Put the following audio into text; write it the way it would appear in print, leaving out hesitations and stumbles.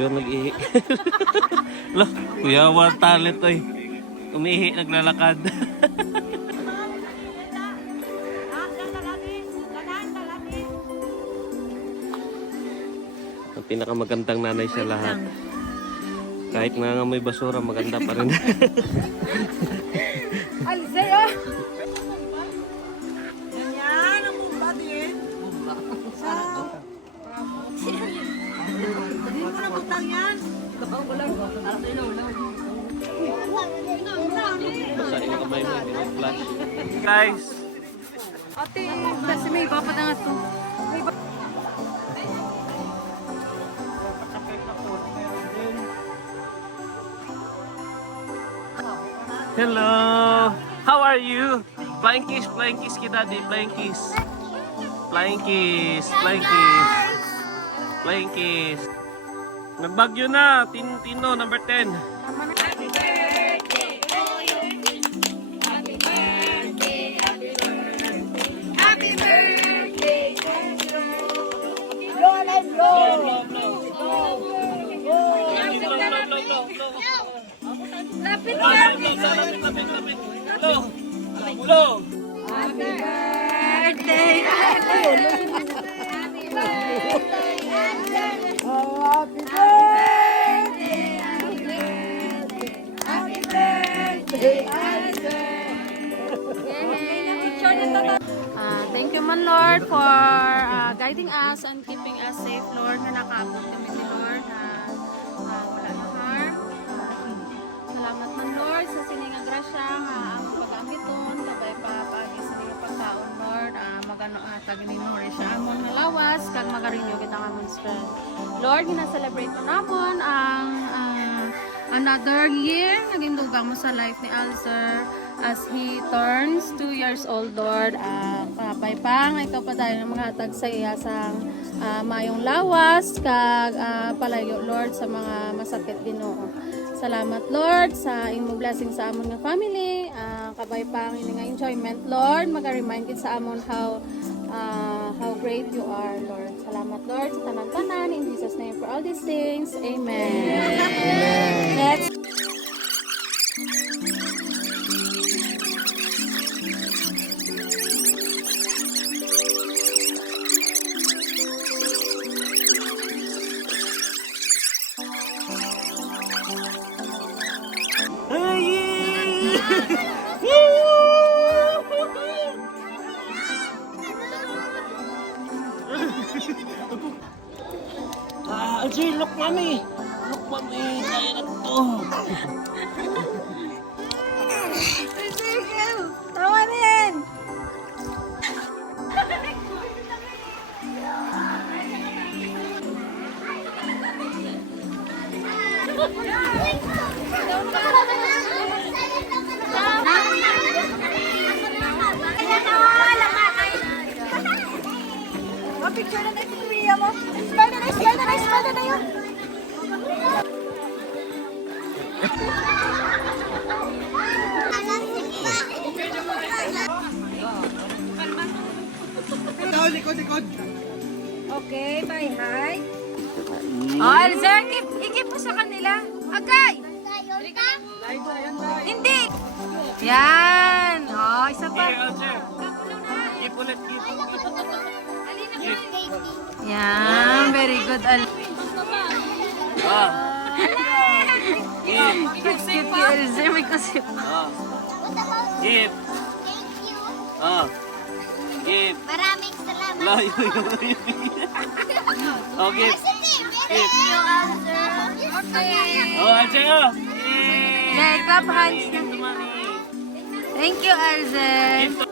Medyo nag-ihi. Lo, Kuya War talent oy. Umihi, naglalakad. Ang pinakamagandang nanay sa lahat. Kahit nga may basura, maganda pa rin. Alzeo! Ganyan, ang mumba din. Mumba? Hindi mo na butang yan. Basahin ka may flash. Guys! Ate, kasi may iba pa na ito. Hello! How are you? Flying kiss kay daddy, flying kiss. Flying kiss. Nagbagyo na, Tino, number 10. Lapit Low. Happy birthday! Happy birthday! Happy birthday! Thank you man Lord for guiding us and keeping us safe Lord na nakaabot kami ni Lord wala na harm. Salamat man Lord sa sininga grasya nga ang pag-amiton kabay pa paagi sa mga pagkaon Lord magano atag ni Lord siya amon nga lawas kag magarinyo kita nga amon strength. Lord gina-celebrate mo namon ang another year naging dugang mo sa life ni Alzer as he turns 2 years old Lord. Kapay pa nga ikaw pa tayo ng mga hatag sa iya sang mayong lawas kag palayo Lord sa mga masakit Ginoo. Salamat Lord sa imong blessing sa amon nga family. Kabay pa ang nga enjoyment Lord. Maga-remind kit sa amon how great you are Lord. Salamat Lord sa tanan-tanan in Jesus name for all these things. Amen. Let's Alger, look mommy. Kaya na to. tawa rin! Picture na tayo sa Maria mo. Smile na yun. Likod. Okay, bye, hi. Alzer, ikip mo sa kanila. Agay! Hindi! Yan! Isa pa. Alger. Keep ulit. Yan, very good. Cute kay Alzer, may kusip. Keep. Keep. Maraming salamat. Layo. Okay. Thank you, Alzer. Okay. Alger. Yeah, clap hands. Thank you, Alzer.